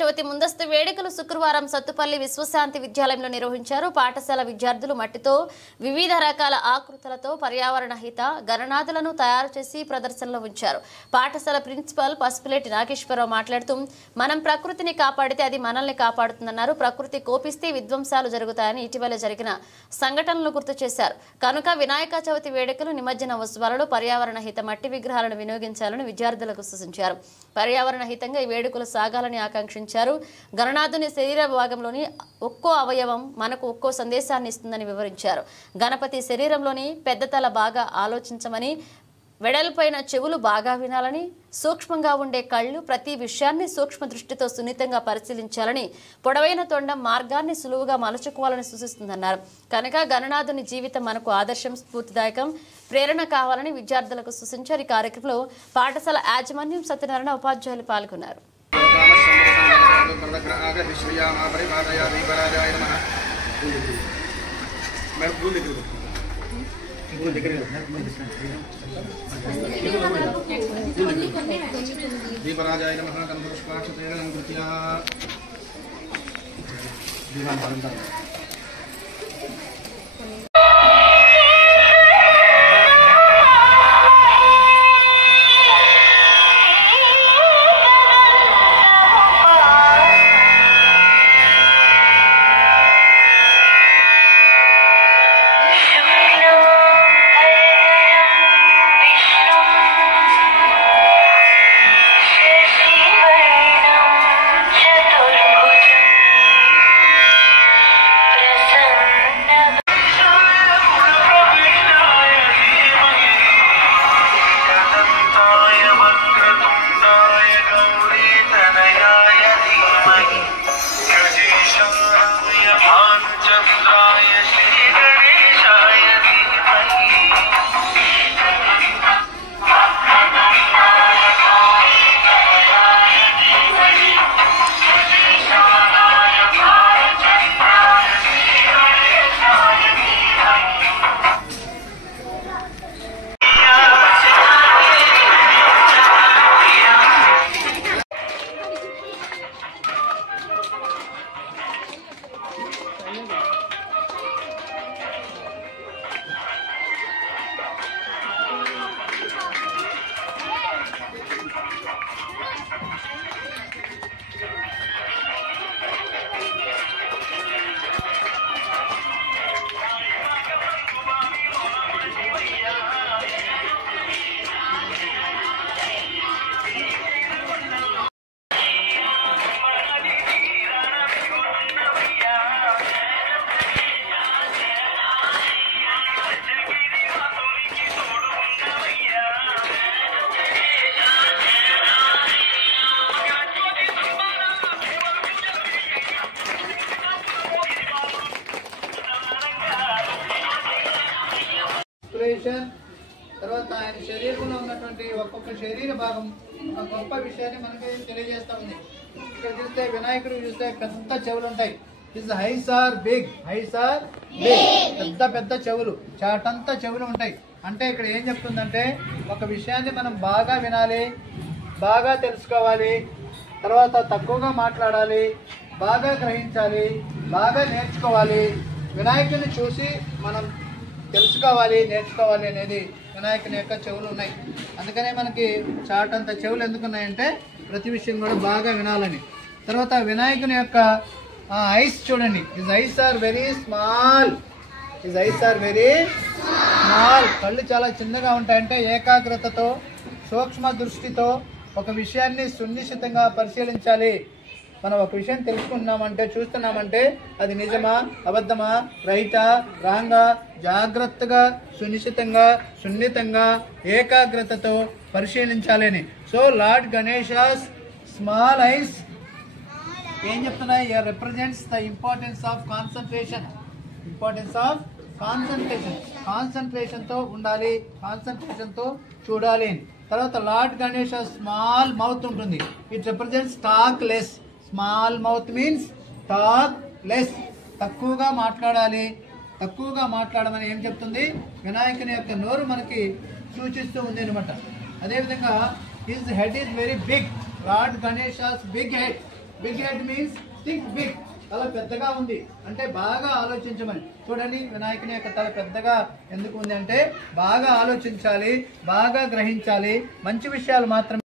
చవితి ముందస్తు వేడుకలు శుక్రవారం సత్తుపల్లి విశ్వశాంతి విద్యాలయంలో నిర్వహించారు. పాఠశాల విద్యార్థులు మట్టితో వివిధ రకాల ఆకృతులతో పర్యావరణ హిత గణనాథులను తయారు చేసి ప్రదర్శనలో ఉంచారు. పాఠశాల ప్రిన్సిపల్ పసుపులేటి నాగేశ్వరరావు మాట్లాడుతూ మనం ప్రకృతిని కాపాడితే అది మనల్ని కాపాడుతుందన్నారు. ప్రకృతి కోపిస్తే విధ్వంసాలు జరుగుతాయని ఇటీవల జరిగిన సంఘటనలు గుర్తు చేశారు. కనుక వినాయక చవితి వేడుకలు నిమజ్జన ఉత్సవాలలో పర్యావరణ హిత మట్టి విగ్రహాలను వినియోగించాలని విద్యార్థులకు సూచించారు. పర్యావరణ హితంగా ఈ వేడుకలు సాగాలని ఆకాంక్షించారు. గణనాథుని శరీర భాగంలోని ఒక్కో అవయవం మనకు ఒక్కో సందేశాన్ని ఇస్తుందని వివరించారు. గణపతి శరీరంలోని పెద్ద తల బాగా ఆలోచించమని, వెడల్పైన చెవులు బాగా వినాలని, సూక్ష్మంగా ఉండే కళ్ళు ప్రతి విషయాన్ని సూక్ష్మ దృష్టితో సున్నితంగా పరిశీలించాలని, పొడవైన తొండం మార్గాన్ని సులువుగా మలుచుకోవాలని సూచిస్తుందన్నారు. కనుక గణనాథుని జీవితం మనకు ఆదర్శం, స్ఫూర్తిదాయకం, ప్రేరణ కావాలని విద్యార్థులకు సూచించారు. ఈ కార్యక్రమంలో పాఠశాల యాజమాన్యం, సత్యనారాయణ ఉపాధ్యాయులు పాల్గొన్నారు. దీపరాజాయ నమః కనకపుష్పాక్షతేన నమృత్యా దీపాన్ని పరంతారు. తర్వాత ఆయన శరీరంలో ఉన్నటువంటి ఒక్కొక్క శరీర భాగం ఒక గొప్ప విషయాన్ని మనకి తెలియజేస్తా ఉంది. ఇక్కడ చూస్తే వినాయకుడు చూస్తే పెద్ద చెవులు ఉంటాయి. Ears are big, ears are big, పెద్ద పెద్ద చెవులు, చాటంతా చెవులు ఉంటాయి. అంటే ఇక్కడ ఏం చెప్తుందంటే ఒక విషయాన్ని మనం బాగా వినాలి, బాగా తెలుసుకోవాలి, తర్వాత తక్కువగా మాట్లాడాలి, బాగా గ్రహించాలి, బాగా నేర్చుకోవాలి. వినాయకుడిని చూసి మనం తెలుసుకోవాలి, నేర్చుకోవాలి అనేది వినాయకుని యొక్క చెవులు ఉన్నాయి. అందుకనే మనకి చాటంత చెవులు ఎందుకున్నాయంటే ప్రతి విషయం కూడా బాగా వినాలని. తర్వాత వినాయకుని యొక్క ఐస్ చూడండి. His eyes are very small, his eyes are very small. కళ్ళు చాలా చిన్నగా ఉంటాయంటే ఏకాగ్రతతో, సూక్ష్మ దృష్టితో ఒక విషయాన్ని సునిశ్చితంగా పరిశీలించాలి. మనం ఒక విషయం తెలుసుకుంటున్నామంటే, చూస్తున్నామంటే అది నిజమా, అబద్ధమా, రైట, రాంగా, జాగ్రత్తగా, సునిశ్చితంగా, సున్నితంగా, ఏకాగ్రతతో పరిశీలించాలని. So lord Ganesha's small eyes ఏం చెప్తున్నాయి? Represents the importance of concentration, importance of concentration. కాన్సన్ట్రేషన్తో ఉండాలి, కాన్సన్ట్రేషన్తో చూడాలి. తర్వాత లార్డ్ గణేష్ స్మాల్ మౌత్ ఉంటుంది. It represents talk less. Small mouth means talk less, తక్కువగా మాట్లాడాలి. తక్కువగా మాట్లాడమని ఏం చెప్తుంది? వినాయకుని యొక్క నోరు మనకి సూచిస్తూ ఉంది అనమాట. అదేవిధంగా his head is very big. Lord Ganesh big head. Big head means think big. తల పెద్దగా ఉంది అంటే బాగా ఆలోచించమని. చూడండి వినాయకుని యొక్క తల పెద్దగా ఎందుకు ఉంది అంటే బాగా ఆలోచించాలి, బాగా గ్రహించాలి, మంచి విషయాలు మాత్రమే